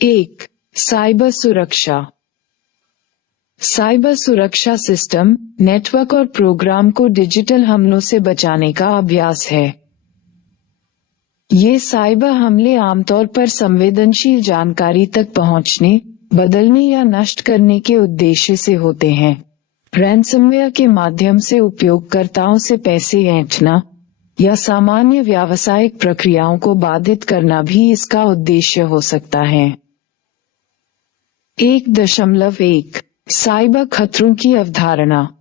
एक, साइबर सुरक्षा। साइबर सुरक्षा सिस्टम, नेटवर्क और प्रोग्राम को डिजिटल हमलों से बचाने का अभ्यास है। ये साइबर हमले आमतौर पर संवेदनशील जानकारी तक पहुंचने, बदलने या नष्ट करने के उद्देश्य से होते हैं। रैनसमवेयर के माध्यम से उपयोगकर्ताओं से पैसे ऐंठना या सामान्य व्यावसायिक प्रक्रियाओं को बाधित करना भी इसका उद्देश्य हो सकता है। 1.1 साइबर खतरों की अवधारणा।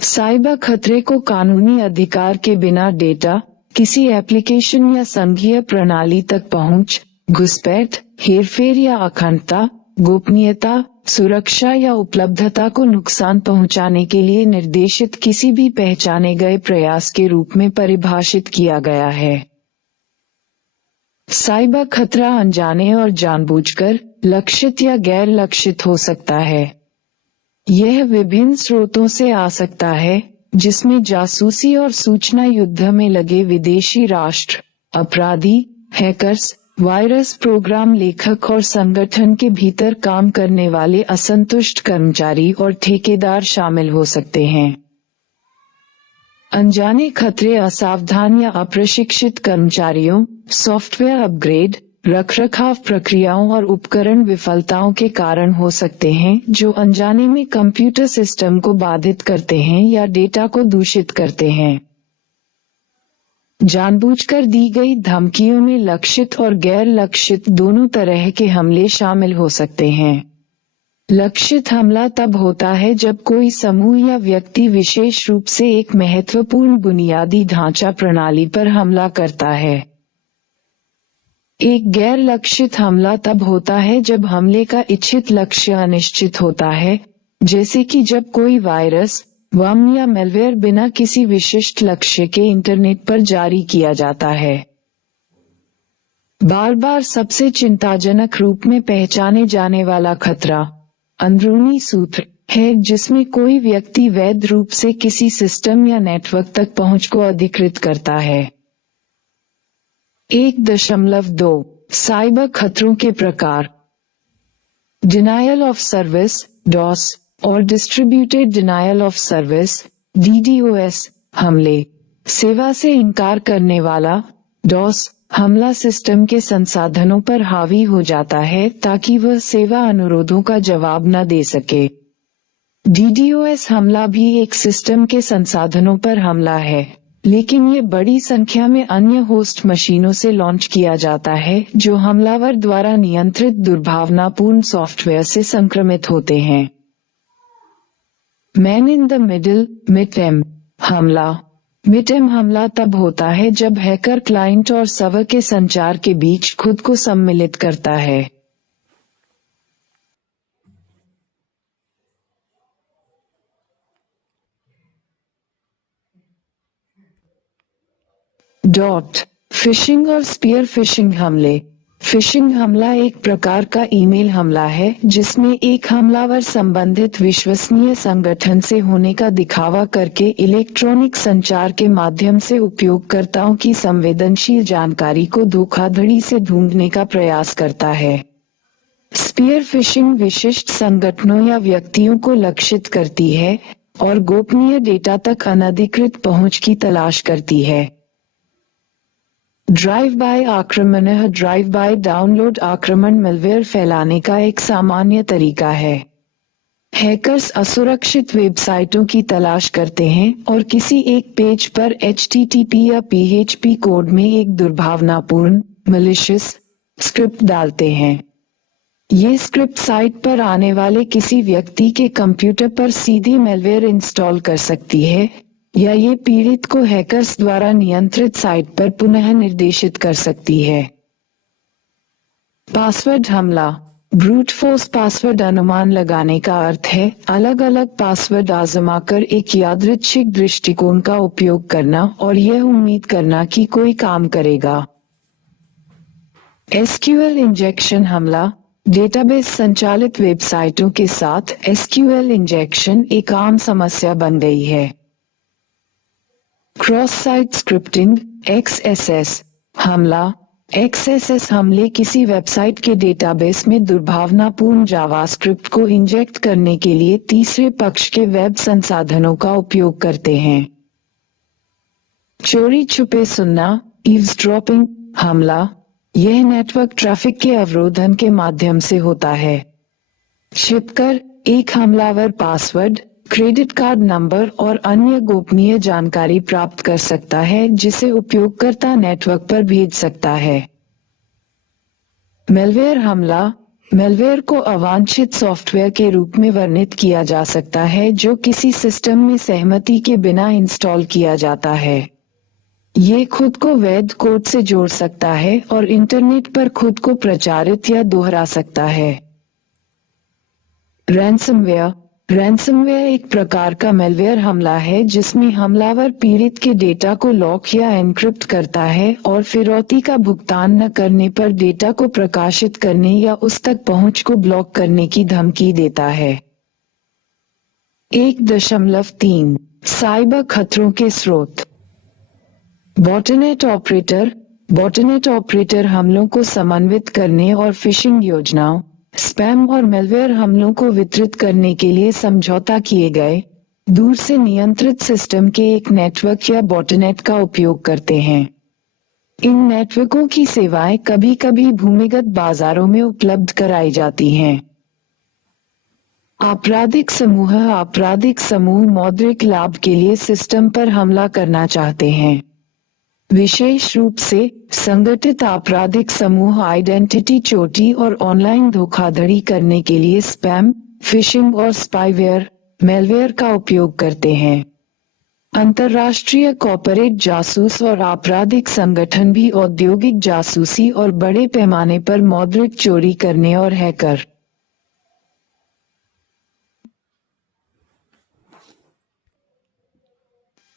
साइबर खतरे को कानूनी अधिकार के बिना डेटा, किसी एप्लीकेशन या संघीय प्रणाली तक पहुंच, घुसपैठ, हेरफेर या अखंडता, गोपनीयता, सुरक्षा या उपलब्धता को नुकसान पहुंचाने के लिए निर्देशित किसी भी पहचाने गए प्रयास के रूप में परिभाषित किया गया है। साइबर खतरा अनजाने और जानबूझकर, लक्षित या गैर लक्षित हो सकता है। यह विभिन्न स्रोतों से आ सकता है, जिसमें जासूसी और सूचना युद्ध में लगे विदेशी राष्ट्र, अपराधी, हैकर्स, वायरस प्रोग्राम लेखक और संगठन के भीतर काम करने वाले असंतुष्ट कर्मचारी और ठेकेदार शामिल हो सकते हैं। अनजाने खतरे असावधान या अप्रशिक्षित कर्मचारियों, सॉफ्टवेयर अपग्रेड, रखरखाव प्रक्रियाओं और उपकरण विफलताओं के कारण हो सकते हैं, जो अनजाने में कंप्यूटर सिस्टम को बाधित करते हैं या डेटा को दूषित करते हैं। जानबूझकर दी गई धमकियों में लक्षित और गैर लक्षित दोनों तरह के हमले शामिल हो सकते हैं। लक्षित हमला तब होता है जब कोई समूह या व्यक्ति विशेष रूप से एक महत्वपूर्ण बुनियादी ढांचा प्रणाली पर हमला करता है। एक गैर लक्षित हमला तब होता है जब हमले का इच्छित लक्ष्य अनिश्चित होता है, जैसे कि जब कोई वायरस, वर्म या मैलवेयर बिना किसी विशिष्ट लक्ष्य के इंटरनेट पर जारी किया जाता है। बार बार सबसे चिंताजनक रूप में पहचाने जाने वाला खतरा अंदरूनी सूत्र है, जिसमें कोई व्यक्ति वैध रूप से किसी सिस्टम या नेटवर्क तक पहुंच को अधिकृत करता है। 1.2 साइबर खतरों के प्रकार। डिनायल ऑफ सर्विस (DOS) और distributed denial of service (DDoS) हमले। सेवा से इनकार करने वाला DOS हमला सिस्टम के संसाधनों पर हावी हो जाता है ताकि वह सेवा अनुरोधों का जवाब न दे सके। DDoS हमला भी एक सिस्टम के संसाधनों पर हमला है, लेकिन ये बड़ी संख्या में अन्य होस्ट मशीनों से लॉन्च किया जाता है, जो हमलावर द्वारा नियंत्रित दुर्भावनापूर्ण सॉफ्टवेयर से संक्रमित होते हैं। Man in the middle (MITM) हमला। MITM हमला तब होता है जब हैकर क्लाइंट और सर्वर के संचार के बीच खुद को सम्मिलित करता है। फिशिंग और स्पीयर फिशिंग हमले। फिशिंग हमला एक प्रकार का ईमेल हमला है जिसमें एक हमलावर संबंधित विश्वसनीय संगठन से होने का दिखावा करके इलेक्ट्रॉनिक संचार के माध्यम से उपयोगकर्ताओं की संवेदनशील जानकारी को धोखाधड़ी से ढूंढने का प्रयास करता है। स्पीयर फिशिंग विशिष्ट संगठनों या व्यक्तियों को लक्षित करती है और गोपनीय डेटा तक अनधिकृत पहुंच की तलाश करती है। ड्राइव बाय आक्रमण। ड्राइव बाय डाउनलोड आक्रमण मैलवेयर फैलाने का एक सामान्य तरीका है। हैकर्स असुरक्षित वेबसाइटों की तलाश करते हैं और किसी एक पेज पर HTTP या PHP कोड में एक दुर्भावनापूर्ण malicious स्क्रिप्ट डालते हैं। ये स्क्रिप्ट साइट पर आने वाले किसी व्यक्ति के कंप्यूटर पर सीधे मैलवेयर इंस्टॉल कर सकती है, या ये पीड़ित को हैकर्स द्वारा नियंत्रित साइट पर पुनः निर्देशित कर सकती है। पासवर्ड हमला। ब्रूट फोर्स पासवर्ड अनुमान लगाने का अर्थ है अलग अलग पासवर्ड आजमाकर एक यादृच्छिक दृष्टिकोण का उपयोग करना और यह उम्मीद करना कि कोई काम करेगा। SQL इंजेक्शन हमला। डेटाबेस संचालित वेबसाइटों के साथ SQL इंजेक्शन एक आम समस्या बन गई है। क्रॉस साइट स्क्रिप्टिंग (XSS) हमला। XSS हमले किसी वेबसाइट के डेटाबेस में दुर्भावनापूर्ण जावास्क्रिप्ट को इंजेक्ट करने के लिए तीसरे पक्ष के वेब संसाधनों का उपयोग करते हैं। चोरी छुपे सुनना, ईव्सड्रॉपिंग हमला, यह नेटवर्क ट्रैफिक के अवरोधन के माध्यम से होता है। छिपकर एक हमलावर पासवर्ड, क्रेडिट कार्ड नंबर और अन्य गोपनीय जानकारी प्राप्त कर सकता है जिसे उपयोगकर्ता नेटवर्क पर भेज सकता है। मैलवेयर हमला, मैलवेयर को अवांछित सॉफ्टवेयर के रूप में वर्णित किया जा सकता है जो किसी सिस्टम में सहमति के बिना इंस्टॉल किया जाता है। ये खुद को वैध कोड से जोड़ सकता है और इंटरनेट पर खुद को प्रचारित या दोहरा सकता है। रैंसमवेयर, रैंसमवेयर एक प्रकार का मैलवेयर हमला है जिसमें हमलावर पीड़ित के डेटा को लॉक या एन्क्रिप्ट करता है और फिरौती का भुगतान न करने पर डेटा को प्रकाशित करने या उस तक पहुंच को ब्लॉक करने की धमकी देता है। 1.3 साइबर खतरों के स्रोत। बॉटनेट ऑपरेटर, बॉटनेट ऑपरेटर हमलों को समन्वित करने और फिशिंग योजनाओं, स्पैम और मैलवेयर हमलों को वितरित करने के लिए समझौता किए गए दूर से नियंत्रित सिस्टम के एक नेटवर्क या बॉटनेट का उपयोग करते हैं। इन नेटवर्कों की सेवाएं कभी-कभी भूमिगत बाजारों में उपलब्ध कराई जाती हैं। आपराधिक समूह मौद्रिक लाभ के लिए सिस्टम पर हमला करना चाहते हैं। विशेष रूप से संगठित आपराधिक समूह आइडेंटिटी चोरी और ऑनलाइन धोखाधड़ी करने के लिए स्पैम, फिशिंग और स्पाईवेयर, मैलवेयर का उपयोग करते हैं। अंतर्राष्ट्रीय कॉर्पोरेट जासूस और आपराधिक संगठन भी औद्योगिक जासूसी और बड़े पैमाने पर मौद्रिक चोरी करने और हैकर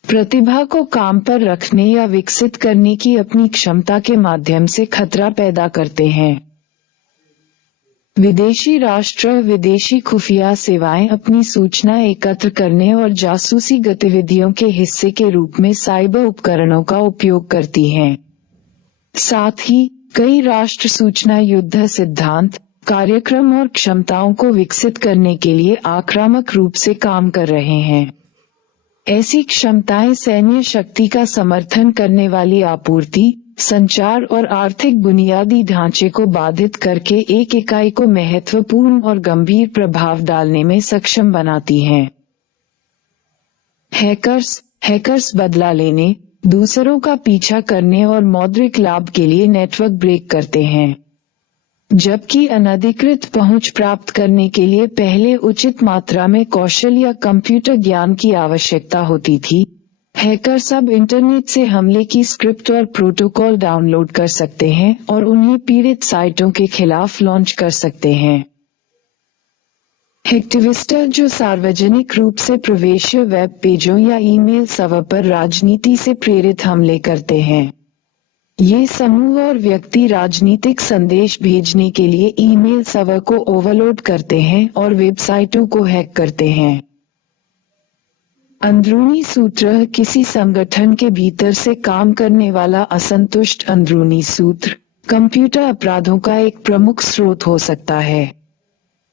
प्रतिभा को काम पर रखने या विकसित करने की अपनी क्षमता के माध्यम से खतरा पैदा करते हैं। विदेशी राष्ट्र विदेशी खुफिया सेवाएं अपनी सूचना एकत्र करने और जासूसी गतिविधियों के हिस्से के रूप में साइबर उपकरणों का उपयोग करती हैं। साथ ही कई राष्ट्र सूचना युद्ध सिद्धांत, कार्यक्रम और क्षमताओं को विकसित करने के लिए आक्रामक रूप से काम कर रहे हैं। ऐसी क्षमताएं सैन्य शक्ति का समर्थन करने वाली आपूर्ति, संचार और आर्थिक बुनियादी ढांचे को बाधित करके एक इकाई को महत्वपूर्ण और गंभीर प्रभाव डालने में सक्षम बनाती हैं। हैकर्स बदला लेने, दूसरों का पीछा करने और मौद्रिक लाभ के लिए नेटवर्क ब्रेक करते हैं, जबकि अनधिकृत पहुंच प्राप्त करने के लिए पहले उचित मात्रा में कौशल या कंप्यूटर ज्ञान की आवश्यकता होती थी। हैकर्स अब इंटरनेट से हमले की स्क्रिप्ट और प्रोटोकॉल डाउनलोड कर सकते हैं और उन्हें पीड़ित साइटों के खिलाफ लॉन्च कर सकते हैं। हैकटिविस्टर जो सार्वजनिक रूप से प्रवेश वेब पेजों या ईमेल सर्वर पर राजनीति से प्रेरित हमले करते हैं। ये समूह और व्यक्ति राजनीतिक संदेश भेजने के लिए ईमेल सर्वर को ओवरलोड करते हैं और वेबसाइटों को हैक करते हैं। अंदरूनी सूत्र किसी संगठन के भीतर से काम करने वाला असंतुष्ट अंदरूनी सूत्र कंप्यूटर अपराधों का एक प्रमुख स्रोत हो सकता है।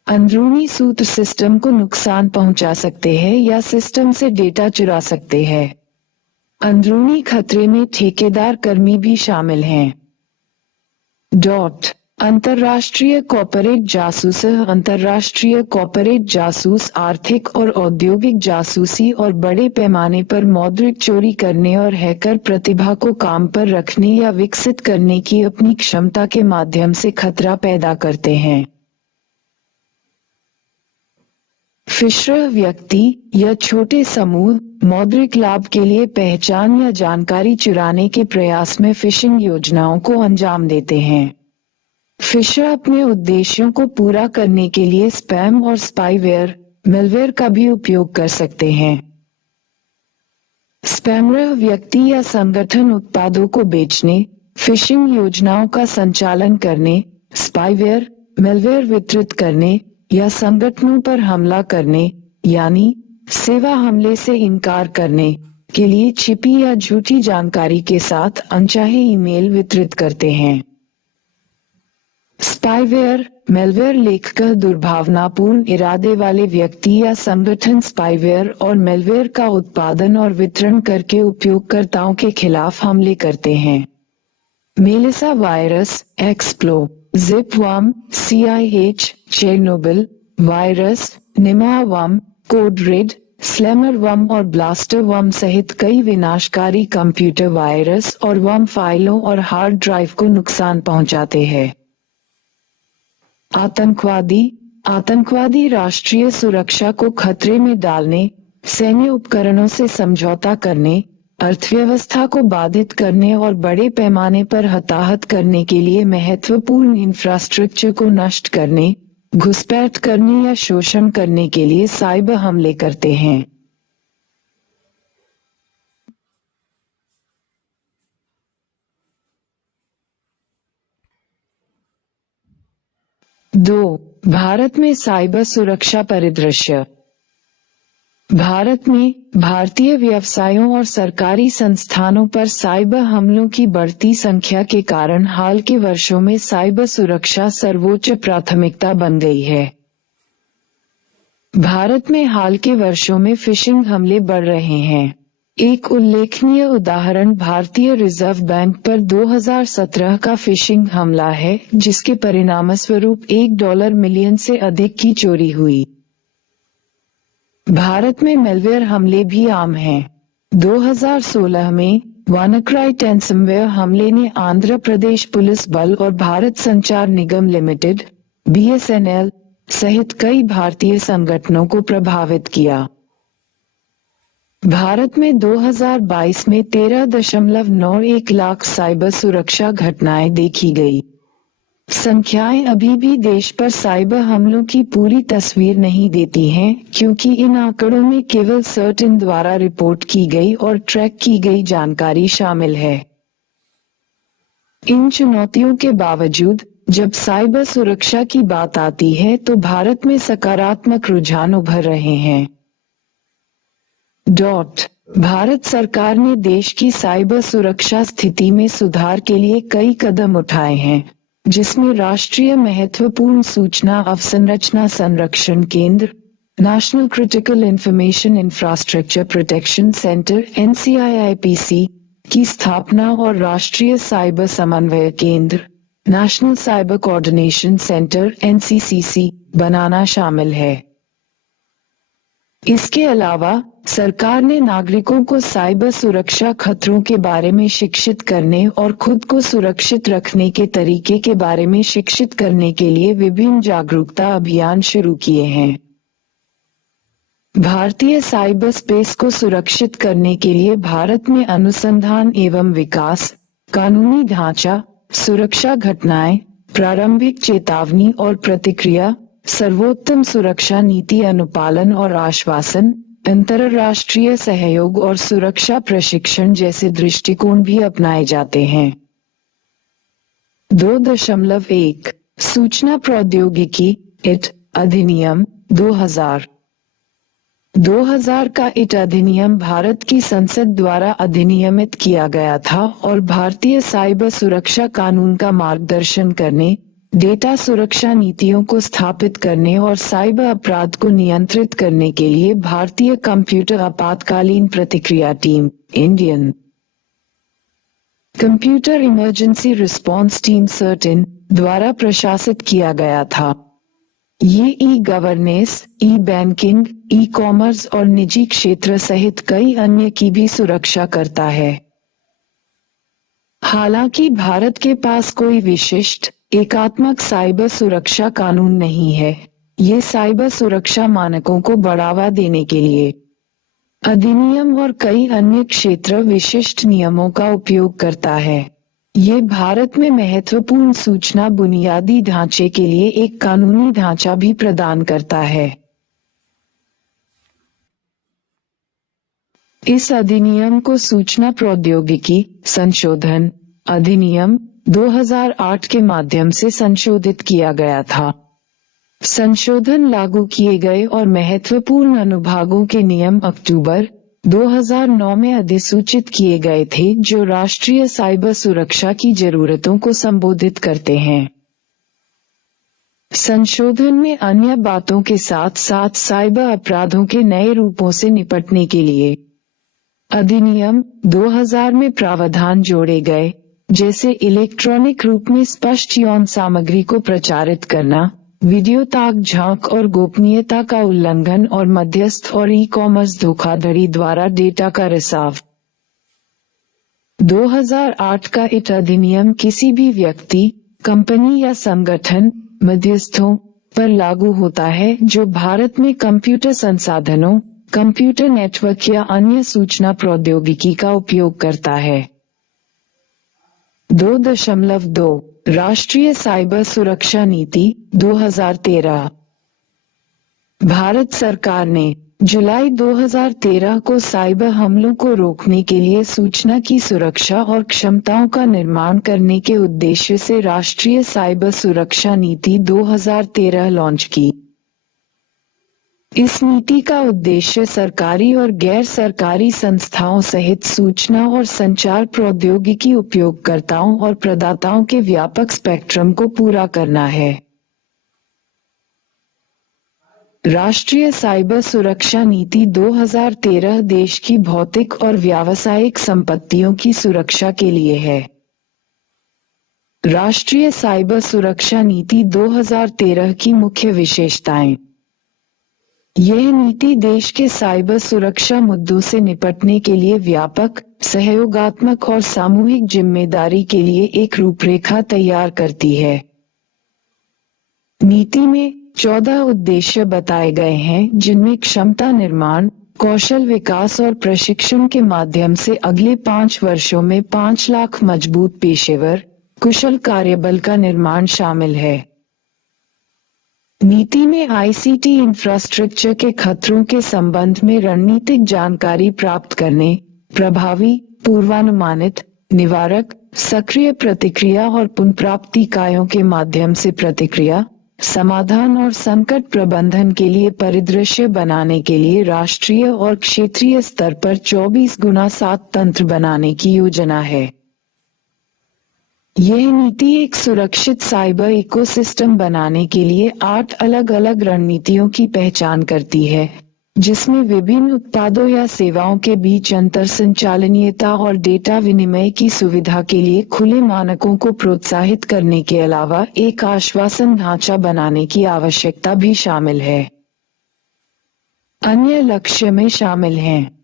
अंदरूनी सूत्र सिस्टम को नुकसान पहुंचा सकते हैं या सिस्टम से डेटा चुरा सकते हैं। अंदरूनी खतरे में ठेकेदार कर्मी भी शामिल हैं। अंतर्राष्ट्रीय कॉर्पोरेट जासूस आर्थिक और औद्योगिक जासूसी और बड़े पैमाने पर मौद्रिक चोरी करने और हैकर प्रतिभा को काम पर रखने या विकसित करने की अपनी क्षमता के माध्यम से खतरा पैदा करते हैं। फिशर व्यक्ति या छोटे समूह मौद्रिक लाभ के लिए पहचान या जानकारी चुराने के प्रयास में फिशिंग योजनाओं को अंजाम देते हैं। फिशर अपने उद्देश्यों को पूरा करने के लिए स्पैम और स्पाईवेयर, मैलवेयर का भी उपयोग कर सकते हैं। स्पैमर व्यक्ति या संगठन उत्पादों को बेचने, फिशिंग योजनाओं का संचालन करने, स्पाईवेयर, मैलवेयर वितरित करने या संगठनों पर हमला करने यानी सेवा हमले से इनकार करने के लिए छिपी या झूठी जानकारी के साथ अनचाहे ईमेल वितरित करते हैं। स्पाईवेयर, मेलवेयर लिखकर दुर्भावनापूर्ण इरादे वाले व्यक्ति या संगठन स्पाईवेयर और मेलवेयर का उत्पादन और वितरण करके उपयोगकर्ताओं के खिलाफ हमले करते हैं। Melissa virus, Explore, Zip worm, CIH, Chernobyl virus, Nimda worm, Code Red, Slammer worm और ब्लास्टरवर्म सहित कई विनाशकारी कंप्यूटर वायरस और वर्म फाइलों और हार्ड ड्राइव को नुकसान पहुंचाते हैं। आतंकवादी राष्ट्रीय सुरक्षा को खतरे में डालने, सैन्य उपकरणों से समझौता करने, अर्थव्यवस्था को बाधित करने और बड़े पैमाने पर हताहत करने के लिए महत्वपूर्ण इंफ्रास्ट्रक्चर को नष्ट करने, घुसपैठ करने या शोषण करने के लिए साइबर हमले करते हैं। दो, भारत में साइबर सुरक्षा परिदृश्य। भारत में भारतीय व्यवसायों और सरकारी संस्थानों पर साइबर हमलों की बढ़ती संख्या के कारण हाल के वर्षों में साइबर सुरक्षा सर्वोच्च प्राथमिकता बन गई है। भारत में हाल के वर्षों में फिशिंग हमले बढ़ रहे हैं। एक उल्लेखनीय उदाहरण भारतीय रिजर्व बैंक पर 2017 का फिशिंग हमला है, जिसके परिणामस्वरूप $1 मिलियन से अधिक की चोरी हुई। भारत में मेलवेयर हमले भी आम हैं। 2016 में वानाक्राई रैंसमवेयर हमले ने आंध्र प्रदेश पुलिस बल और भारत संचार निगम लिमिटेड (BSNL) सहित कई भारतीय संगठनों को प्रभावित किया। भारत में 2022 में 13.91 लाख साइबर सुरक्षा घटनाएं देखी गई। संख्याएं अभी भी देश पर साइबर हमलों की पूरी तस्वीर नहीं देती हैं, क्योंकि इन आंकड़ों में केवल सर्टिन द्वारा रिपोर्ट की गई और ट्रैक की गई जानकारी शामिल है। इन चुनौतियों के बावजूद जब साइबर सुरक्षा की बात आती है तो भारत में सकारात्मक रुझान उभर रहे हैं। भारत सरकार ने देश की साइबर सुरक्षा स्थिति में सुधार के लिए कई कदम उठाए हैं, जिसमें राष्ट्रीय महत्वपूर्ण सूचना अवसंरचना संरक्षण केंद्र, national critical information infrastructure protection centre (NCIIPC) की स्थापना और राष्ट्रीय साइबर समन्वय केंद्र, national cyber coordination centre (NCCC) बनाना शामिल है। इसके अलावा सरकार ने नागरिकों को साइबर सुरक्षा खतरों के बारे में शिक्षित करने और खुद को सुरक्षित रखने के तरीके के बारे में शिक्षित करने के लिए विभिन्न जागरूकता अभियान शुरू किए हैं। भारतीय साइबर स्पेस को सुरक्षित करने के लिए भारत में अनुसंधान एवं विकास, कानूनी ढांचा, सुरक्षा घटनाएं, प्रारंभिक चेतावनी और प्रतिक्रिया, सर्वोत्तम सुरक्षा नीति अनुपालन और आश्वासन, अंतरराष्ट्रीय सहयोग और सुरक्षा प्रशिक्षण जैसे दृष्टिकोण भी अपनाए जाते हैं। 2.1 सूचना प्रौद्योगिकी अधिनियम 2000 का अधिनियम भारत की संसद द्वारा अधिनियमित किया गया था और भारतीय साइबर सुरक्षा कानून का मार्गदर्शन करने, डेटा सुरक्षा नीतियों को स्थापित करने और साइबर अपराध को नियंत्रित करने के लिए भारतीय कंप्यूटर आपातकालीन प्रतिक्रिया team (Indian computer emergency response team certain) द्वारा प्रशासित किया गया था। ये ई-गवर्नेंस, ई-बैंकिंग, ई-कॉमर्स और निजी क्षेत्र सहित कई अन्य की भी सुरक्षा करता है। हालांकि भारत के पास कोई विशिष्ट एकात्मक साइबर सुरक्षा कानून नहीं है, ये साइबर सुरक्षा मानकों को बढ़ावा देने के लिए अधिनियम और कई अन्य क्षेत्र विशिष्ट नियमों का उपयोग करता है। ये भारत में महत्वपूर्ण सूचना बुनियादी ढांचे के लिए एक कानूनी ढांचा भी प्रदान करता है। इस अधिनियम को सूचना प्रौद्योगिकी संशोधन अधिनियम 2008 के माध्यम से संशोधित किया गया था। संशोधन लागू किए गए और महत्वपूर्ण अनुभागों के नियम अक्टूबर 2009 में अधिसूचित किए गए थे, जो राष्ट्रीय साइबर सुरक्षा की जरूरतों को संबोधित करते हैं। संशोधन में अन्य बातों के साथ साथ साइबर अपराधों के नए रूपों से निपटने के लिए अधिनियम 2000 में प्रावधान जोड़े गए, जैसे इलेक्ट्रॉनिक रूप में स्पष्ट यौन सामग्री को प्रचारित करना, वीडियो ताक झांक और गोपनीयता का उल्लंघन और मध्यस्थ और ई-कॉमर्स धोखाधड़ी द्वारा डेटा का रिसाव। 2008 का इट अधिनियम किसी भी व्यक्ति, कंपनी या संगठन, मध्यस्थों पर लागू होता है जो भारत में कंप्यूटर संसाधनों, कंप्यूटर नेटवर्क या अन्य सूचना प्रौद्योगिकी का उपयोग करता है। 2.2 राष्ट्रीय साइबर सुरक्षा नीति 2013। भारत सरकार ने जुलाई 2013 को साइबर हमलों को रोकने के लिए सूचना की सुरक्षा और क्षमताओं का निर्माण करने के उद्देश्य से राष्ट्रीय साइबर सुरक्षा नीति 2013 लॉन्च की। इस नीति का उद्देश्य सरकारी और गैर सरकारी संस्थाओं सहित सूचना और संचार प्रौद्योगिकी उपयोगकर्ताओं और प्रदाताओं के व्यापक स्पेक्ट्रम को पूरा करना है। राष्ट्रीय साइबर सुरक्षा नीति 2013 देश की भौतिक और व्यावसायिक संपत्तियों की सुरक्षा के लिए है। राष्ट्रीय साइबर सुरक्षा नीति 2013 की मुख्य विशेषताएं। यह नीति देश के साइबर सुरक्षा मुद्दों से निपटने के लिए व्यापक, सहयोगात्मक और सामूहिक जिम्मेदारी के लिए एक रूपरेखा तैयार करती है। नीति में 14 उद्देश्य बताए गए हैं, जिनमें क्षमता निर्माण, कौशल विकास और प्रशिक्षण के माध्यम से अगले 5 वर्षों में 5 लाख मजबूत पेशेवर, कुशल कार्यबल का निर्माण शामिल है। नीति में आईसीटी इंफ्रास्ट्रक्चर के खतरों के संबंध में रणनीतिक जानकारी प्राप्त करने, प्रभावी, पूर्वानुमानित, निवारक, सक्रिय प्रतिक्रिया और पुनर्प्राप्ति इकाइयों के माध्यम से प्रतिक्रिया, समाधान और संकट प्रबंधन के लिए परिदृश्य बनाने के लिए राष्ट्रीय और क्षेत्रीय स्तर पर 24x7 तंत्र बनाने की योजना है। यह नीति एक सुरक्षित साइबर इकोसिस्टम बनाने के लिए 8 अलग-अलग रणनीतियों की पहचान करती है, जिसमें विभिन्न उत्पादों या सेवाओं के बीच अंतर संचालनीयता और डेटा विनिमय की सुविधा के लिए खुले मानकों को प्रोत्साहित करने के अलावा एक आश्वासन ढांचा बनाने की आवश्यकता भी शामिल है। अन्य लक्ष्य में शामिल हैं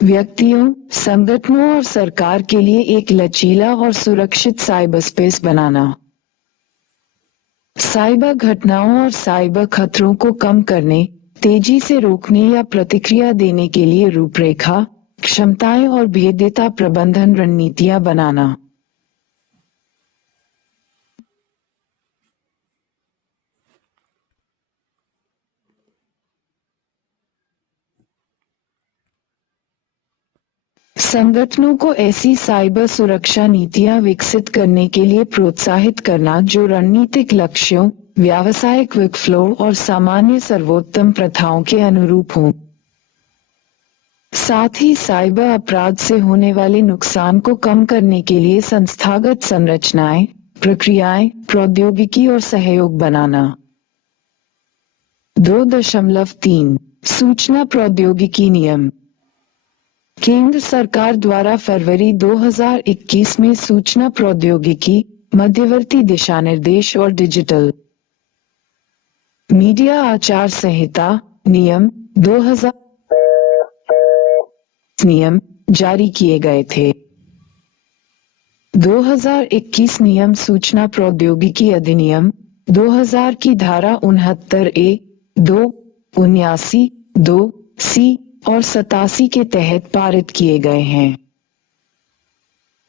व्यक्तियों, संगठनों और सरकार के लिए एक लचीला और सुरक्षित साइबर स्पेस बनाना, साइबर घटनाओं और साइबर खतरों को कम करने, तेजी से रोकने या प्रतिक्रिया देने के लिए रूपरेखा, क्षमताएं और भेद्यता प्रबंधन रणनीतियां बनाना। संगठनों को ऐसी साइबर सुरक्षा नीतियां विकसित करने के लिए प्रोत्साहित करना जो रणनीतिक लक्ष्यों, व्यावसायिक वर्कफ्लो और सामान्य सर्वोत्तम प्रथाओं के अनुरूप हों। साथ ही साइबर अपराध से होने वाले नुकसान को कम करने के लिए संस्थागत संरचनाएं, प्रक्रियाएं, प्रौद्योगिकी और सहयोग बनाना। 2.3 सूचना प्रौद्योगिकी नियम। केंद्र सरकार द्वारा फरवरी 2021 में सूचना प्रौद्योगिकी, मध्यवर्ती दिशानिर्देश और डिजिटल मीडिया आचार संहिता नियम 2000 नियम जारी किए गए थे। 2021 नियम सूचना प्रौद्योगिकी अधिनियम 2000 की धारा 69A, 2, 79, 2C और 87 के तहत पारित किए गए हैं।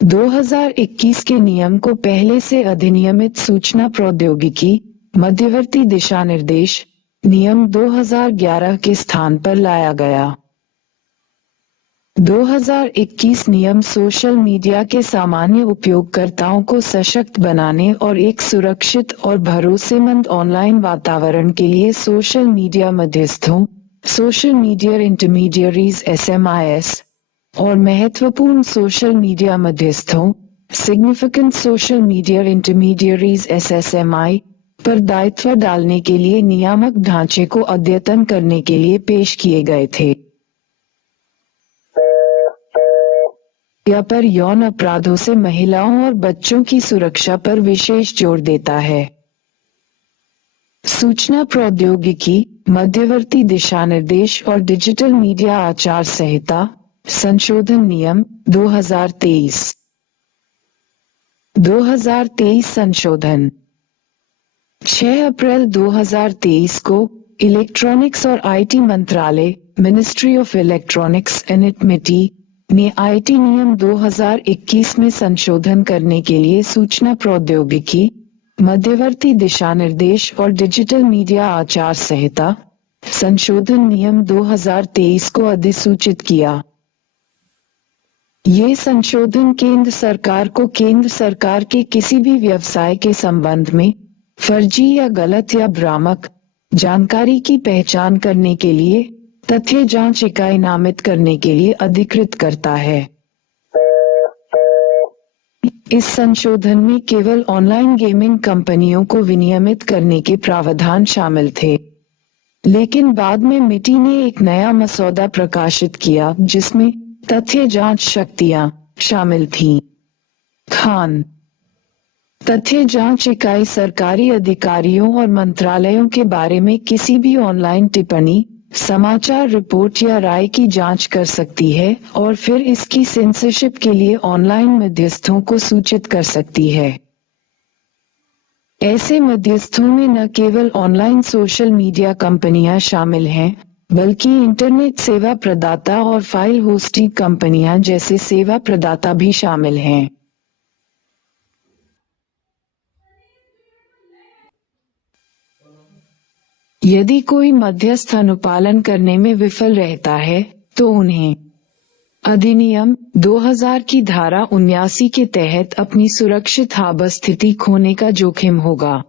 2021 के नियम को पहले से अधिनियमित सूचना प्रौद्योगिकी, मध्यवर्ती दिशानिर्देश नियम 2011 के स्थान पर लाया गया। 2021 नियम सोशल मीडिया के सामान्य उपयोगकर्ताओं को सशक्त बनाने और एक सुरक्षित और भरोसेमंद ऑनलाइन वातावरण के लिए सोशल मीडिया मध्यस्थों, सोशल मीडिया इंटरमीडियरीज (SMIs) और महत्वपूर्ण सोशल मीडिया मध्यस्थों, significant social media intermediaries (SSMI) पर दायित्व डालने के लिए नियामक ढांचे को अद्यतन करने के लिए पेश किए गए थे। यह पर यौन अपराधों से महिलाओं और बच्चों की सुरक्षा पर विशेष जोर देता है। सूचना प्रौद्योगिकी, मध्यवर्ती दिशानिर्देश और डिजिटल मीडिया आचार संहिता संशोधन नियम 2023 संशोधन 6 अप्रैल 2023 को इलेक्ट्रॉनिक्स और आईटी मंत्रालय मिनिस्ट्री ऑफ इलेक्ट्रॉनिक्स एंड इटमिटी ने आईटी नियम 2021 में संशोधन करने के लिए सूचना प्रौद्योगिकी, मध्यवर्ती दिशानिर्देश और डिजिटल मीडिया आचार संहिता संशोधन नियम 2023 को अधिसूचित किया। ये संशोधन केंद्र सरकार को केंद्र सरकार के किसी भी व्यवसाय के संबंध में फर्जी या गलत या भ्रामक जानकारी की पहचान करने के लिए तथ्य जांच इकाई नामित करने के लिए अधिकृत करता है। इस संशोधन में केवल ऑनलाइन गेमिंग कंपनियों को विनियमित करने के प्रावधान शामिल थे, लेकिन बाद में मिटी ने एक नया मसौदा प्रकाशित किया जिसमें तथ्य जांच शक्तियां शामिल थीं। खान तथ्य जांच इकाई सरकारी अधिकारियों और मंत्रालयों के बारे में किसी भी ऑनलाइन टिप्पणी, समाचार रिपोर्ट या राय की जांच कर सकती है और फिर इसकी सेंसरशिप के लिए ऑनलाइन मध्यस्थों को सूचित कर सकती है। ऐसे मध्यस्थों में न केवल ऑनलाइन सोशल मीडिया कंपनियां शामिल हैं, बल्कि इंटरनेट सेवा प्रदाता और फाइल होस्टिंग कंपनियां जैसे सेवा प्रदाता भी शामिल हैं। यदि कोई मध्यस्थ अनुपालन करने में विफल रहता है तो उन्हें अधिनियम 2000 की धारा 79 के तहत अपनी सुरक्षित हाब स्थिति खोने का जोखिम होगा।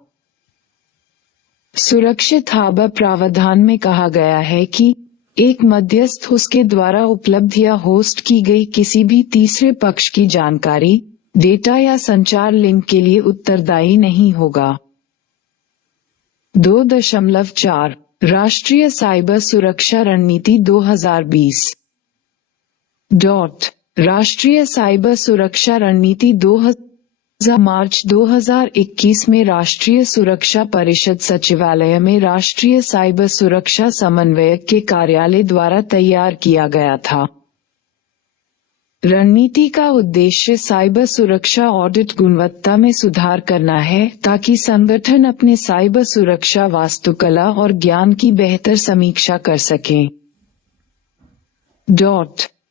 सुरक्षित हाब प्रावधान में कहा गया है कि एक मध्यस्थ उसके द्वारा उपलब्ध या होस्ट की गई किसी भी तीसरे पक्ष की जानकारी, डेटा या संचार लिंक के लिए उत्तरदायी नहीं होगा। 2.4 राष्ट्रीय साइबर सुरक्षा रणनीति 2020 राष्ट्रीय साइबर सुरक्षा रणनीति 2000 मार्च 2021 में राष्ट्रीय सुरक्षा परिषद सचिवालय में राष्ट्रीय साइबर सुरक्षा समन्वयक के कार्यालय द्वारा तैयार किया गया था। रणनीति का उद्देश्य साइबर सुरक्षा ऑडिट गुणवत्ता में सुधार करना है ताकि संगठन अपने साइबर सुरक्षा वास्तुकला और ज्ञान की बेहतर समीक्षा कर सकें।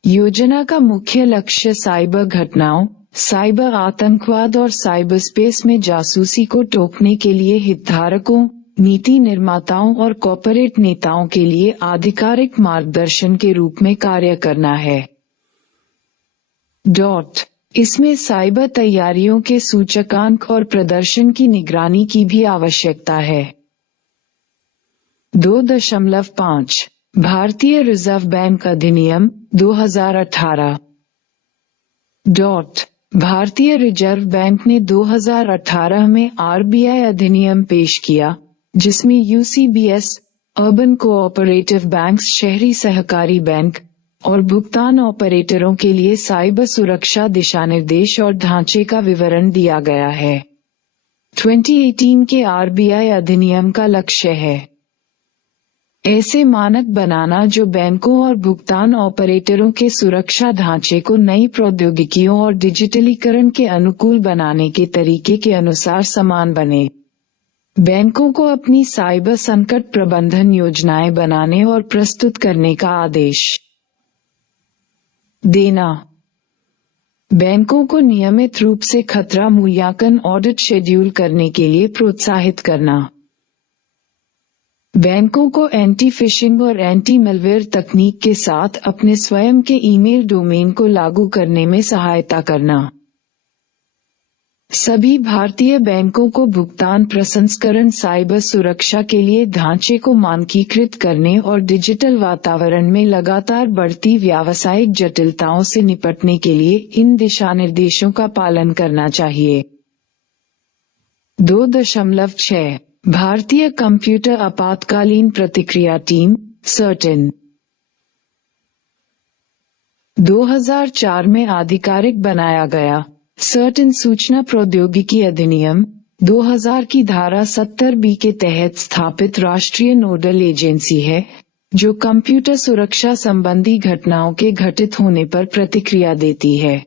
योजना का मुख्य लक्ष्य साइबर घटनाओं, साइबर आतंकवाद और साइबर स्पेस में जासूसी को टोकने के लिए हितधारकों, नीति निर्माताओं और कॉर्पोरेट नेताओं के लिए आधिकारिक मार्गदर्शन के रूप में कार्य करना है। इसमें साइबर तैयारियों के सूचकांक और प्रदर्शन की निगरानी की भी आवश्यकता है। 2.5 भारतीय रिजर्व बैंक अधिनियम 2018 भारतीय रिजर्व बैंक ने 2018 में आरबीआई अधिनियम पेश किया, जिसमें यूसीबीएस, अर्बन कोऑपरेटिव बैंक्स, शहरी सहकारी बैंक और भुगतान ऑपरेटरों के लिए साइबर सुरक्षा दिशानिर्देश और ढांचे का विवरण दिया गया है। 2018 के आरबीआई अधिनियम का लक्ष्य है ऐसे मानक बनाना जो बैंकों और भुगतान ऑपरेटरों के सुरक्षा ढांचे को नई प्रौद्योगिकियों और डिजिटलीकरण के अनुकूल बनाने के तरीके के अनुसार समान बने। बैंकों को अपनी साइबर संकट प्रबंधन योजनाएं बनाने और प्रस्तुत करने का आदेश देना। बैंकों को नियमित रूप से खतरा मूल्यांकन ऑडिट शेड्यूल करने के लिए प्रोत्साहित करना। बैंकों को एंटी फिशिंग और एंटी मैलवेयर तकनीक के साथ अपने स्वयं के ईमेल डोमेन को लागू करने में सहायता करना। सभी भारतीय बैंकों को भुगतान प्रसंस्करण साइबर सुरक्षा के लिए ढांचे को मानकीकृत करने और डिजिटल वातावरण में लगातार बढ़ती व्यावसायिक जटिलताओं से निपटने के लिए इन दिशानिर्देशों का पालन करना चाहिए। 2.6 भारतीय कंप्यूटर आपातकालीन प्रतिक्रिया टीम सर्टिन 2004 में आधिकारिक बनाया गया। सर्टिन सूचना प्रौद्योगिकी अधिनियम 2000 की धारा 70B के तहत स्थापित राष्ट्रीय नोडल एजेंसी है जो कंप्यूटर सुरक्षा संबंधी घटनाओं के घटित होने पर प्रतिक्रिया देती है।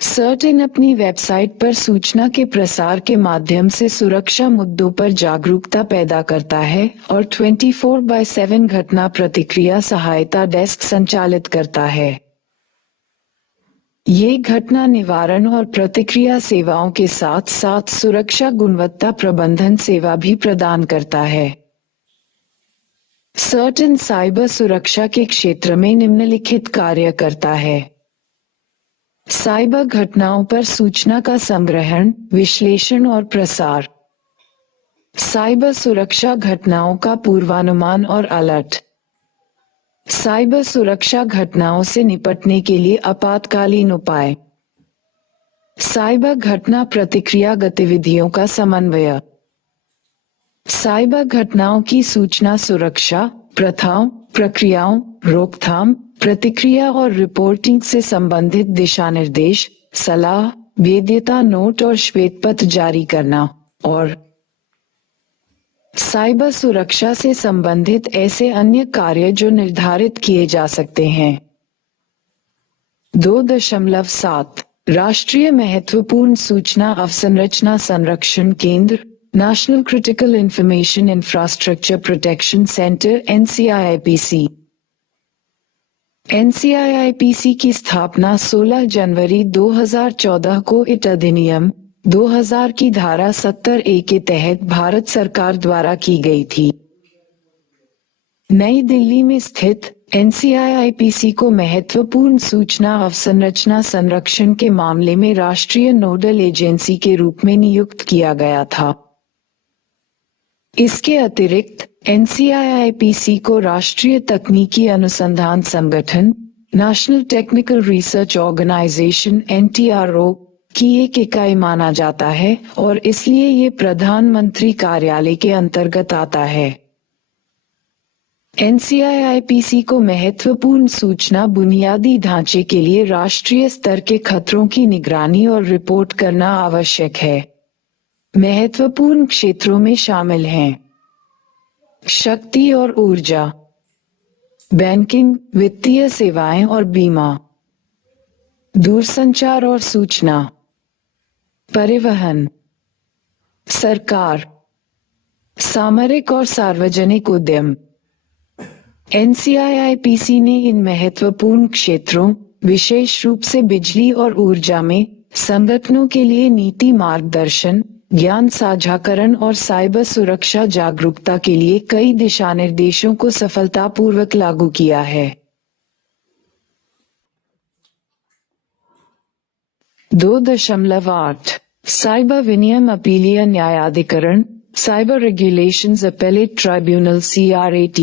सर्टिन अपनी वेबसाइट पर सूचना के प्रसार के माध्यम से सुरक्षा मुद्दों पर जागरूकता पैदा करता है और 24/7 घटना प्रतिक्रिया सहायता डेस्क संचालित करता है। ये घटना निवारण और प्रतिक्रिया सेवाओं के साथ साथ सुरक्षा गुणवत्ता प्रबंधन सेवा भी प्रदान करता है। सर्टिन साइबर सुरक्षा के क्षेत्र में निम्नलिखित कार्य करता है। साइबर घटनाओं पर सूचना का संग्रहण, विश्लेषण और प्रसार, साइबर सुरक्षा घटनाओं का पूर्वानुमान और अलर्ट, साइबर सुरक्षा घटनाओं से निपटने के लिए आपातकालीन उपाय, साइबर घटना प्रतिक्रिया गतिविधियों का समन्वय, साइबर घटनाओं की सूचना सुरक्षा, प्रथाओं, प्रक्रियाओं, रोकथाम, प्रतिक्रिया और रिपोर्टिंग से संबंधित दिशा निर्देश, सलाह, वैधता नोट और श्वेत पत्र जारी करना, और साइबर सुरक्षा से संबंधित ऐसे अन्य कार्य जो निर्धारित किए जा सकते हैं। 2.7 राष्ट्रीय महत्वपूर्ण सूचना अवसंरचना संरक्षण केंद्र national critical information infrastructure protection centre NCIIPC। NCIIPC की स्थापना 16 जनवरी 2014 को इट अधिनियम 2000 की धारा 70A के तहत भारत सरकार द्वारा की गई थी। नई दिल्ली में स्थित NCIIPC को महत्वपूर्ण सूचना अवसंरचना संरक्षण के मामले में राष्ट्रीय नोडल एजेंसी के रूप में नियुक्त किया गया था। इसके अतिरिक्त NCIIPC को राष्ट्रीय तकनीकी अनुसंधान संगठन national technical research organisation NTRO की एक इकाई माना जाता है और इसलिए ये प्रधानमंत्री कार्यालय के अंतर्गत आता है। NCIIPC को महत्वपूर्ण सूचना बुनियादी ढांचे के लिए राष्ट्रीय स्तर के खतरों की निगरानी और रिपोर्ट करना आवश्यक है। महत्वपूर्ण क्षेत्रों में शामिल हैं शक्ति और ऊर्जा, बैंकिंग, वित्तीय सेवाएं और बीमा, दूरसंचार और सूचना, परिवहन, सरकार, सामरिक और सार्वजनिक उद्यम। NCIIPC ने इन महत्वपूर्ण क्षेत्रों, विशेष रूप से बिजली और ऊर्जा में संगठनों के लिए नीति मार्गदर्शन, ज्ञान साझाकरण और साइबर सुरक्षा जागरूकता के लिए कई दिशा निर्देशों को सफलतापूर्वक लागू किया है। 2.8 साइबर विनियम अपीलीय न्यायाधिकरण cyber regulations appellate tribunal CRAT।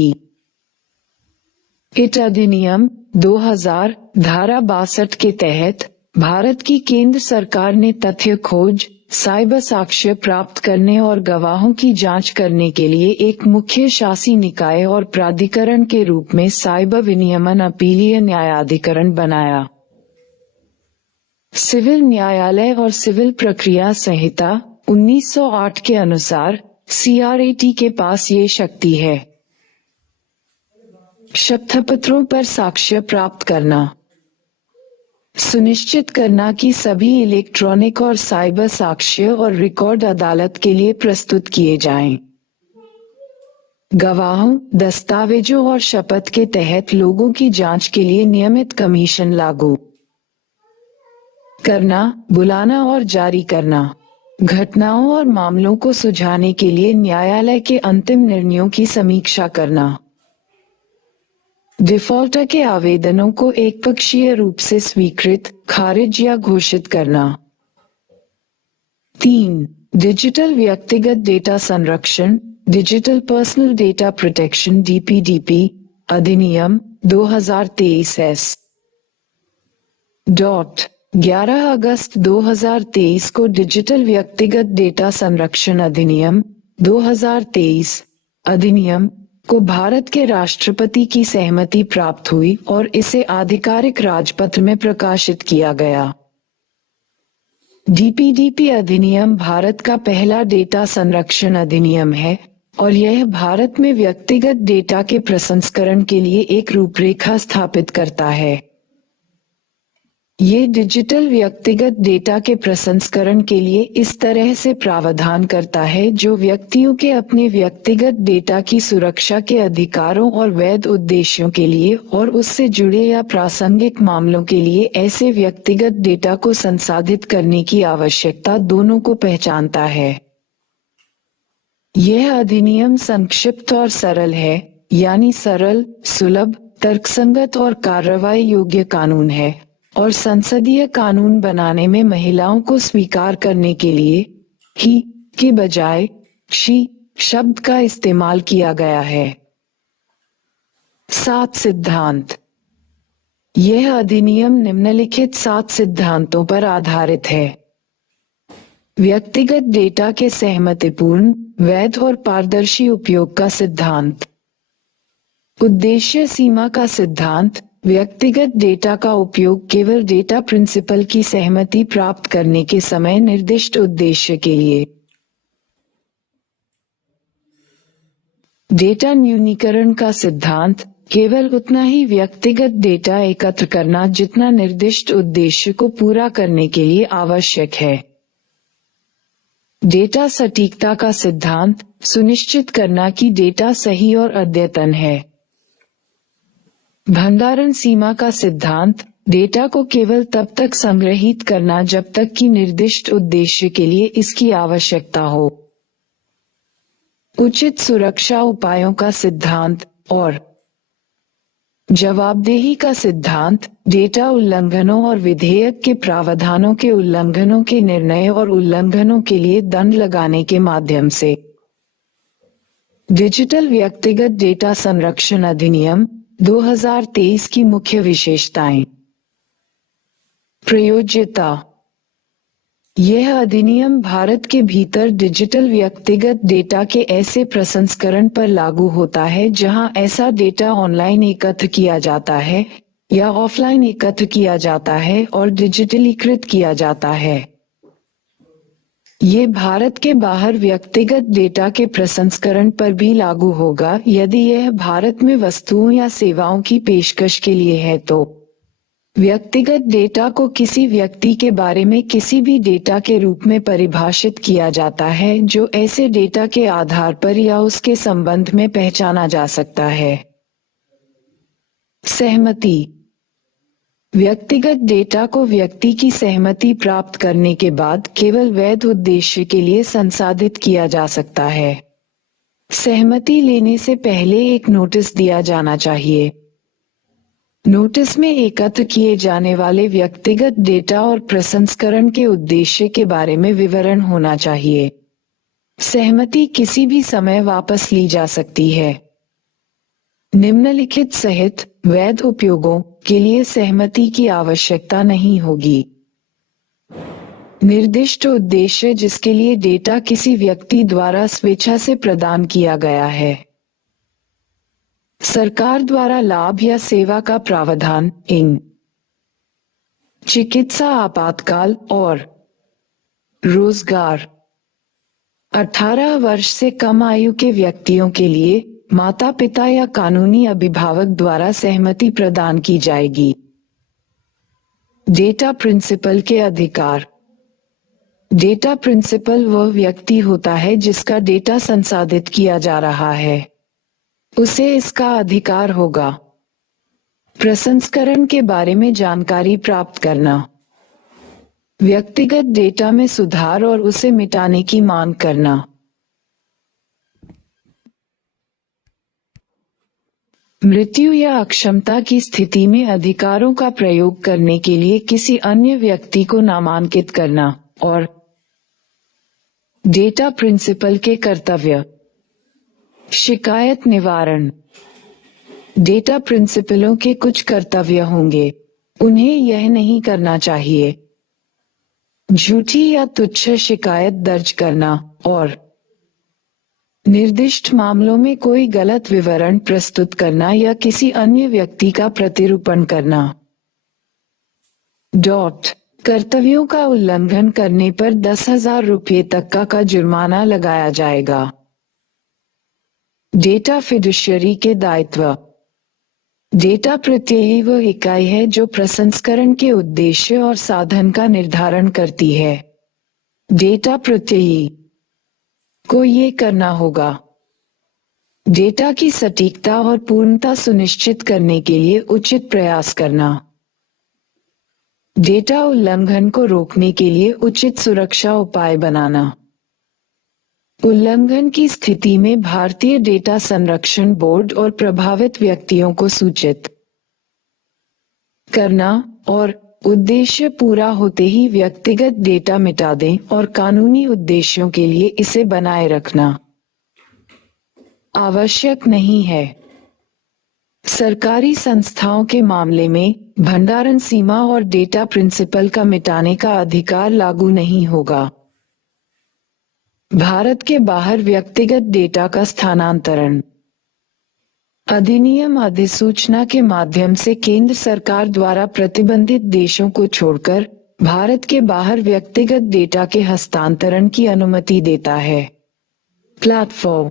It अधिनियम 2000 धारा 62 के तहत भारत की केंद्र सरकार ने तथ्य खोज, साइबर साक्ष्य प्राप्त करने और गवाहों की जांच करने के लिए एक मुख्य शासी निकाय और प्राधिकरण के रूप में साइबर विनियमन अपीलीय न्यायाधिकरण बनाया। सिविल न्यायालय और सिविल प्रक्रिया संहिता 1908 के अनुसार CRAT के पास ये शक्ति है। शपथपत्रों पर साक्ष्य प्राप्त करना, सुनिश्चित करना कि सभी इलेक्ट्रॉनिक और साइबर साक्ष्य और रिकॉर्ड अदालत के लिए प्रस्तुत किए जाएं। गवाहों, दस्तावेजों और शपथ के तहत लोगों की जांच के लिए नियमित कमीशन लागू करना, बुलाना और जारी करना, घटनाओं और मामलों को सुलझाने के लिए न्यायालय के अंतिम निर्णयों की समीक्षा करना, डिफॉल्टर के आवेदनों को एकपक्षीय रूप से स्वीकृत, खारिज या घोषित करना। 3. डिजिटल व्यक्तिगत डेटा संरक्षण, digital personal data protection (DPDP) अधिनियम 2023 S. 11 अगस्त 2023 को डिजिटल व्यक्तिगत डेटा संरक्षण अधिनियम 2023 अधिनियम को भारत के राष्ट्रपति की सहमति प्राप्त हुई और इसे आधिकारिक राजपत्र में प्रकाशित किया गया। DPDP अधिनियम भारत का पहला डेटा संरक्षण अधिनियम है और यह भारत में व्यक्तिगत डेटा के प्रसंस्करण के लिए एक रूपरेखा स्थापित करता है। ये डिजिटल व्यक्तिगत डेटा के प्रसंस्करण के लिए इस तरह से प्रावधान करता है जो व्यक्तियों के अपने व्यक्तिगत डेटा की सुरक्षा के अधिकारों और वैध उद्देश्यों के लिए और उससे जुड़े या प्रासंगिक मामलों के लिए ऐसे व्यक्तिगत डेटा को संसाधित करने की आवश्यकता दोनों को पहचानता है। यह अधिनियम संक्षिप्त और सरल है, यानी सरल, सुलभ, तर्कसंगत और कार्रवाई योग्य कानून है और संसदीय कानून बनाने में महिलाओं को स्वीकार करने के लिए ही के बजाय शी शब्द का इस्तेमाल किया गया है। 7 सिद्धांत। यह अधिनियम निम्नलिखित 7 सिद्धांतों पर आधारित है। व्यक्तिगत डेटा के सहमतिपूर्ण, वैध और पारदर्शी उपयोग का सिद्धांत। उद्देश्य सीमा का सिद्धांत। व्यक्तिगत डेटा का उपयोग केवल डेटा प्रिंसिपल की सहमति प्राप्त करने के समय निर्दिष्ट उद्देश्य के लिए। डेटा न्यूनीकरण का सिद्धांत। केवल उतना ही व्यक्तिगत डेटा एकत्र करना जितना निर्दिष्ट उद्देश्य को पूरा करने के लिए आवश्यक है। डेटा सटीकता का सिद्धांत। सुनिश्चित करना कि डेटा सही और अद्यतन है। भंडारण सीमा का सिद्धांत। डेटा को केवल तब तक संग्रहित करना जब तक कि निर्दिष्ट उद्देश्य के लिए इसकी आवश्यकता हो। उचित सुरक्षा उपायों का सिद्धांत और जवाबदेही का सिद्धांत। डेटा उल्लंघनों और विधेयक के प्रावधानों के उल्लंघनों के निर्णय और उल्लंघनों के लिए दंड लगाने के माध्यम से। डिजिटल व्यक्तिगत डेटा संरक्षण अधिनियम 2023 की मुख्य विशेषताएं। प्रयोज्यता। यह अधिनियम भारत के भीतर डिजिटल व्यक्तिगत डेटा के ऐसे प्रसंस्करण पर लागू होता है जहां ऐसा डेटा ऑनलाइन एकत्र किया जाता है या ऑफलाइन एकत्र किया जाता है और डिजिटलीकृत किया जाता है। ये भारत के बाहर व्यक्तिगत डेटा के प्रसंस्करण पर भी लागू होगा यदि यह भारत में वस्तुओं या सेवाओं की पेशकश के लिए है तो। व्यक्तिगत डेटा को किसी व्यक्ति के बारे में किसी भी डेटा के रूप में परिभाषित किया जाता है जो ऐसे डेटा के आधार पर या उसके संबंध में पहचाना जा सकता है। सहमति। व्यक्तिगत डेटा को व्यक्ति की सहमति प्राप्त करने के बाद केवल वैध उद्देश्य के लिए संसाधित किया जा सकता है। सहमति लेने से पहले एक नोटिस दिया जाना चाहिए। नोटिस में एकत्र किए जाने वाले व्यक्तिगत डेटा और प्रसंस्करण के उद्देश्य के बारे में विवरण होना चाहिए। सहमति किसी भी समय वापस ली जा सकती है। निम्नलिखित सहित वैध उपयोगों के लिए सहमति की आवश्यकता नहीं होगी। निर्दिष्ट उद्देश्य जिसके लिए डेटा किसी व्यक्ति द्वारा स्वेच्छा से प्रदान किया गया है। सरकार द्वारा लाभ या सेवा का प्रावधान इन चिकित्सा आपातकाल और रोजगार। 18 वर्ष से कम आयु के व्यक्तियों के लिए माता पिता या कानूनी अभिभावक द्वारा सहमति प्रदान की जाएगी। डेटा प्रिंसिपल के अधिकार। डेटा प्रिंसिपल वह व्यक्ति होता है जिसका डेटा संसाधित किया जा रहा है। उसे इसका अधिकार होगा। प्रसंस्करण के बारे में जानकारी प्राप्त करना, व्यक्तिगत डेटा में सुधार और उसे मिटाने की मांग करना। मृत्यु या अक्षमता की स्थिति में अधिकारों का प्रयोग करने के लिए किसी अन्य व्यक्ति को नामांकित करना और डेटा प्रिंसिपल के कर्तव्य। शिकायत निवारण, डेटा प्रिंसिपलों के कुछ कर्तव्य होंगे। उन्हें यह नहीं करना चाहिए: झूठी या तुच्छ शिकायत दर्ज करना और निर्दिष्ट मामलों में कोई गलत विवरण प्रस्तुत करना या किसी अन्य व्यक्ति का प्रतिरूपण करना। कर्तव्यों का उल्लंघन करने पर 10,000 रुपये तक का जुर्माना लगाया जाएगा। डेटा फिडुशियरी के दायित्व। डेटा प्रत्ययी वह इकाई है जो प्रसंस्करण के उद्देश्य और साधन का निर्धारण करती है। डेटा प्रत्ययी को ये करना होगा: डेटा की सटीकता और पूर्णता सुनिश्चित करने के लिए उचित प्रयास करना, डेटा उल्लंघन को रोकने के लिए उचित सुरक्षा उपाय बनाना, उल्लंघन की स्थिति में भारतीय डेटा संरक्षण बोर्ड और प्रभावित व्यक्तियों को सूचित करना और उद्देश्य पूरा होते ही व्यक्तिगत डेटा मिटा दें और कानूनी उद्देश्यों के लिए इसे बनाए रखना आवश्यक नहीं है। सरकारी संस्थाओं के मामले में भंडारण सीमा और डेटा प्रिंसिपल का मिटाने का अधिकार लागू नहीं होगा। भारत के बाहर व्यक्तिगत डेटा का स्थानांतरण। अधिनियम अधिसूचना के माध्यम से केंद्र सरकार द्वारा प्रतिबंधित देशों को छोड़कर भारत के बाहर व्यक्तिगत डेटा के हस्तांतरण की अनुमति देता है। प्लेटफॉर्म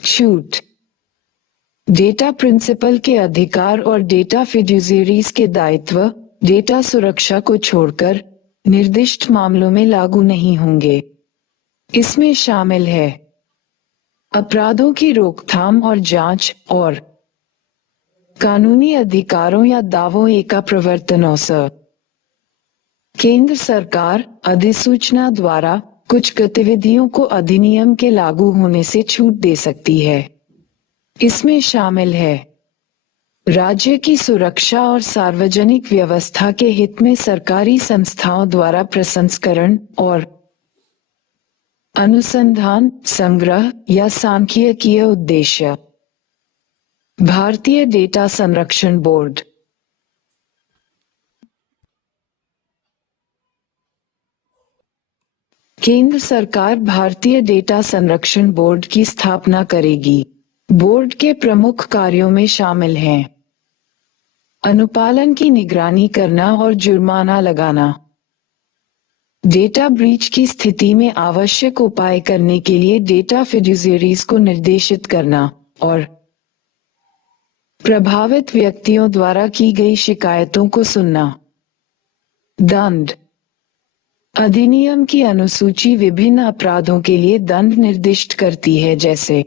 छूट। डेटा प्रिंसिपल के अधिकार और डेटा फिड्यूजरीज के दायित्व डेटा सुरक्षा को छोड़कर निर्दिष्ट मामलों में लागू नहीं होंगे। इसमें शामिल है अपराधों की रोकथाम और जांच और कानूनी अधिकारों या दावों का प्रवर्तन। केंद्र सरकार अधिसूचना द्वारा कुछ गतिविधियों को अधिनियम के लागू होने से छूट दे सकती है। इसमें शामिल है राज्य की सुरक्षा और सार्वजनिक व्यवस्था के हित में सरकारी संस्थाओं द्वारा प्रसंस्करण और अनुसंधान, संग्रह या सांख्यिकीय उद्देश्य। भारतीय डेटा संरक्षण बोर्ड। केंद्र सरकार भारतीय डेटा संरक्षण बोर्ड की स्थापना करेगी। बोर्ड के प्रमुख कार्यों में शामिल हैं अनुपालन की निगरानी करना और जुर्माना लगाना, डेटा ब्रीच की स्थिति में आवश्यक उपाय करने के लिए डेटा फिड्यूजरीज को निर्देशित करना और प्रभावित व्यक्तियों द्वारा की गई शिकायतों को सुनना। दंड। अधिनियम की अनुसूची विभिन्न अपराधों के लिए दंड निर्दिष्ट करती है, जैसे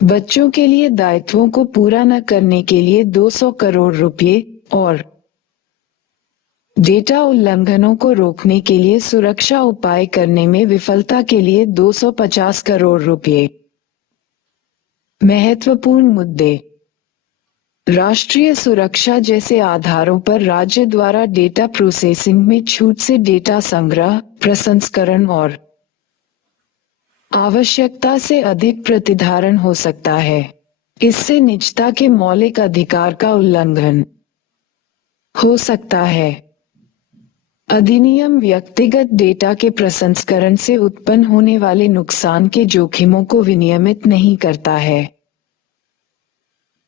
बच्चों के लिए दायित्वों को पूरा न करने के लिए 200 करोड़ रुपए और डेटा उल्लंघनों को रोकने के लिए सुरक्षा उपाय करने में विफलता के लिए 250 करोड़ रुपए। महत्वपूर्ण मुद्दे। राष्ट्रीय सुरक्षा जैसे आधारों पर राज्य द्वारा डेटा प्रोसेसिंग में छूट से डेटा संग्रह, प्रसंस्करण और आवश्यकता से अधिक प्रतिधारण हो सकता है। इससे निजता के मौलिक अधिकार का उल्लंघन हो सकता है। अधिनियम व्यक्तिगत डेटा के प्रसंस्करण से उत्पन्न होने वाले नुकसान के जोखिमों को विनियमित नहीं करता है।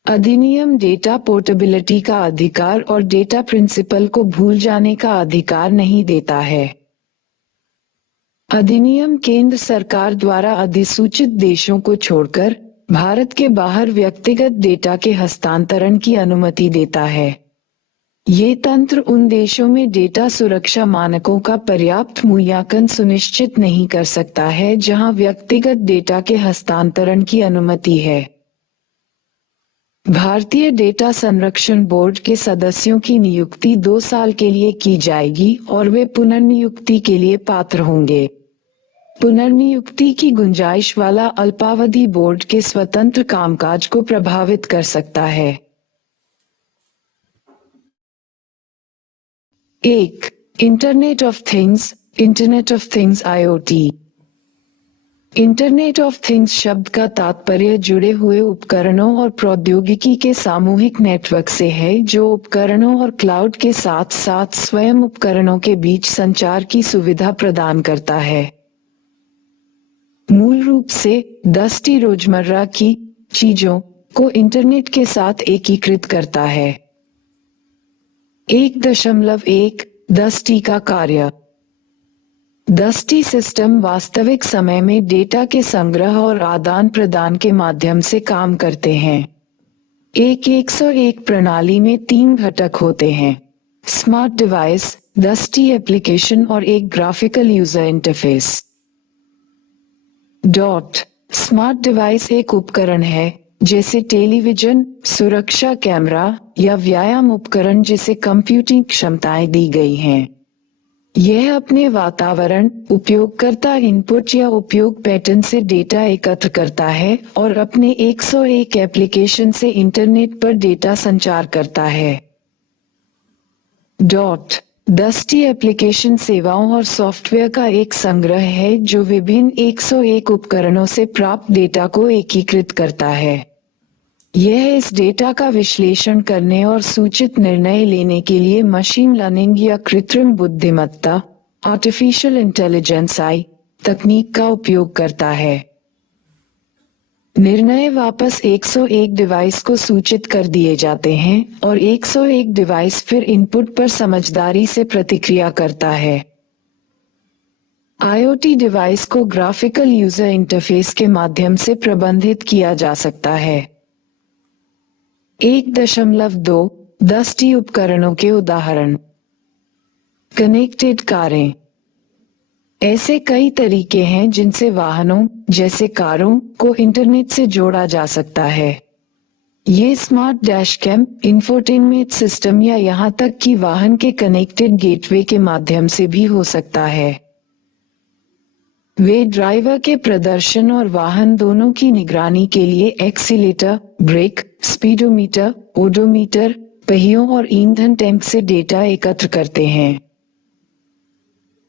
अधिनियम डेटा पोर्टेबिलिटी का अधिकार और डेटा प्रिंसिपल को भूल जाने का अधिकार नहीं देता है। अधिनियम केंद्र सरकार द्वारा अधिसूचित देशों को छोड़कर भारत के बाहर व्यक्तिगत डेटा के हस्तांतरण की अनुमति देता है। ये तंत्र उन देशों में डेटा सुरक्षा मानकों का पर्याप्त मूल्यांकन सुनिश्चित नहीं कर सकता है जहां व्यक्तिगत डेटा के हस्तांतरण की अनुमति है। भारतीय डेटा संरक्षण बोर्ड के सदस्यों की नियुक्ति 2 साल के लिए की जाएगी और वे पुनर्नियुक्ति के लिए पात्र होंगे। पुनर्नियुक्ति की गुंजाइश वाला अल्पावधि बोर्ड के स्वतंत्र कामकाज को प्रभावित कर सकता है। 1. Internet of things, internet of things IoT। Internet of things शब्द का तात्पर्य जुड़े हुए उपकरणों और प्रौद्योगिकी के सामूहिक नेटवर्क से है जो उपकरणों और क्लाउड के साथ साथ स्वयं उपकरणों के बीच संचार की सुविधा प्रदान करता है। मूल रूप से दस्ती रोजमर्रा की चीजों को इंटरनेट के साथ एकीकृत करता है। 1.1 दस्ती का कार्य। दस्ती सिस्टम वास्तविक समय में डेटा के संग्रह और आदान प्रदान के माध्यम से काम करते हैं। एक 101 प्रणाली में 3 घटक होते हैं: स्मार्ट डिवाइस, दस्ती एप्लीकेशन और एक graphical user interface. Smart device एक उपकरण है जैसे टेलीविजन, सुरक्षा कैमरा या व्यायाम उपकरण जिसे कंप्यूटिंग क्षमताएं दी गई हैं। यह अपने वातावरण, उपयोगकर्ता इनपुट या उपयोग पैटर्न से डेटा एकत्र करता है और अपने 101 एप्लीकेशन से इंटरनेट पर डेटा संचार करता है। दस्ती एप्लीकेशन सेवाओं और सॉफ्टवेयर का एक संग्रह है जो विभिन्न 101 उपकरणों से प्राप्त डेटा को एकीकृत करता है। यह इस डेटा का विश्लेषण करने और सूचित निर्णय लेने के लिए मशीन लर्निंग या कृत्रिम बुद्धिमत्ता आर्टिफिशियल इंटेलिजेंस AI तकनीक का उपयोग करता है। निर्णय वापस 101 डिवाइस को सूचित कर दिए जाते हैं और 101 डिवाइस फिर इनपुट पर समझदारी से प्रतिक्रिया करता है। IoT डिवाइस को ग्राफिकल यूजर इंटरफेस के माध्यम से प्रबंधित किया जा सकता है। 1.2 दस्ती उपकरणों के उदाहरण। कनेक्टेड कारें। ऐसे कई तरीके हैं जिनसे वाहनों जैसे कारों को इंटरनेट से जोड़ा जा सकता है। ये स्मार्ट डैशकैम, इंफोटेनमेंट सिस्टम या यहाँ तक कि वाहन के कनेक्टेड गेटवे के माध्यम से भी हो सकता है। वे ड्राइवर के प्रदर्शन और वाहन दोनों की निगरानी के लिए एक्सीलेटर, ब्रेक, स्पीडोमीटर, ओडोमीटर, पहियों और ईंधन टैंक से डेटा एकत्र करते हैं।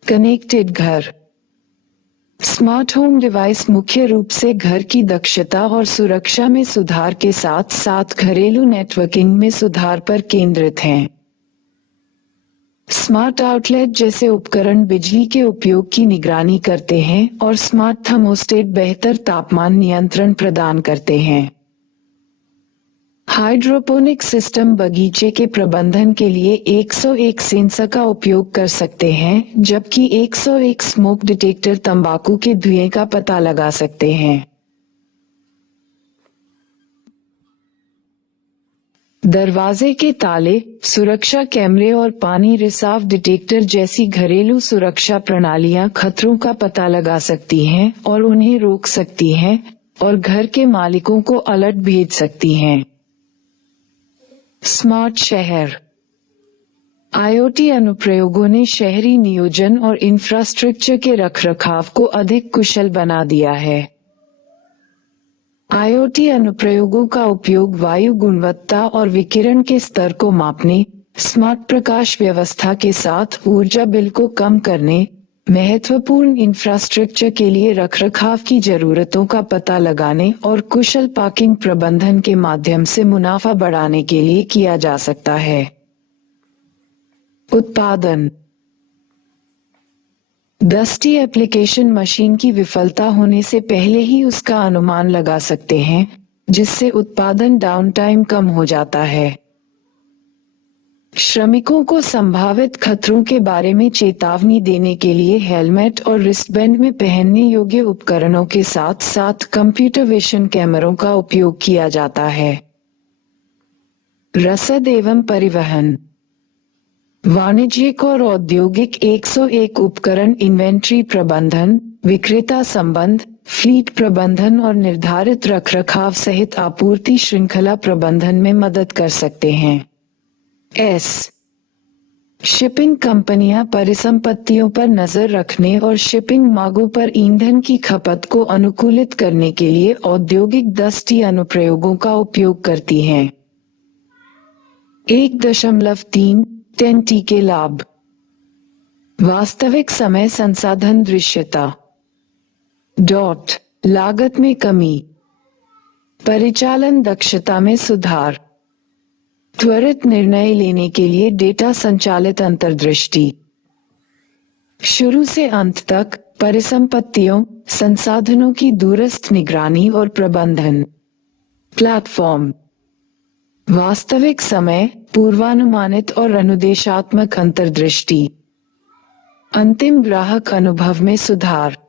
कनेक्टेड घर। स्मार्ट होम डिवाइस मुख्य रूप से घर की दक्षता और सुरक्षा में सुधार के साथ साथ घरेलू नेटवर्किंग में सुधार पर केंद्रित हैं। स्मार्ट आउटलेट जैसे उपकरण बिजली के उपयोग की निगरानी करते हैं और स्मार्ट थर्मोस्टेट बेहतर तापमान नियंत्रण प्रदान करते हैं। हाइड्रोपोनिक सिस्टम बगीचे के प्रबंधन के लिए 101 सेंसर का उपयोग कर सकते हैं जबकि 101 स्मोक डिटेक्टर तंबाकू के धुएं का पता लगा सकते हैं। दरवाजे के ताले, सुरक्षा कैमरे और पानी रिसाव डिटेक्टर जैसी घरेलू सुरक्षा प्रणालियां खतरों का पता लगा सकती हैं और उन्हें रोक सकती हैं और घर के मालिकों को अलर्ट भेज सकती हैं। स्मार्ट शहर। IoT अनुप्रयोगों ने शहरी नियोजन और इंफ्रास्ट्रक्चर के रखरखाव को अधिक कुशल बना दिया है। IoT अनुप्रयोगों का उपयोग वायु गुणवत्ता और विकिरण के स्तर को मापने, स्मार्ट प्रकाश व्यवस्था के साथ ऊर्जा बिल को कम करने, महत्वपूर्ण इंफ्रास्ट्रक्चर के लिए रखरखाव की जरूरतों का पता लगाने और कुशल पार्किंग प्रबंधन के माध्यम से मुनाफा बढ़ाने के लिए किया जा सकता है। उत्पादन। दस्ती एप्लीकेशन मशीन की विफलता होने से पहले ही उसका अनुमान लगा सकते हैं, जिससे उत्पादन डाउनटाइम कम हो जाता है। श्रमिकों को संभावित खतरों के बारे में चेतावनी देने के लिए हेलमेट और रिस्टबैंड में पहनने योग्य उपकरणों के साथ साथ कंप्यूटर विजन कैमरों का उपयोग किया जाता है। रसद एवं परिवहन। वाणिज्यिक और औद्योगिक 101 उपकरण इन्वेंट्री प्रबंधन, विक्रेता संबंध, फ्लीट प्रबंधन और निर्धारित रखरखाव सहित आपूर्ति श्रृंखला प्रबंधन में मदद कर सकते हैं। शिपिंग कंपनियां परिसंपत्तियों पर नजर रखने और शिपिंग मार्गों पर ईंधन की खपत को अनुकूलित करने के लिए औद्योगिक 10T अनुप्रयोगों का उपयोग करती हैं। 1.3 10T के लाभ। वास्तविक समय संसाधन दृश्यता। लागत में कमी। परिचालन दक्षता में सुधार। त्वरित निर्णय लेने के लिए डेटा संचालित अंतर्दृष्टि। शुरू से अंत तक परिसंपत्तियों, संसाधनों की दूरस्थ निगरानी और प्रबंधन। प्लेटफॉर्म। वास्तविक समय, पूर्वानुमानित और अनुदेशात्मक अंतर्दृष्टि। अंतिम ग्राहक अनुभव में सुधार।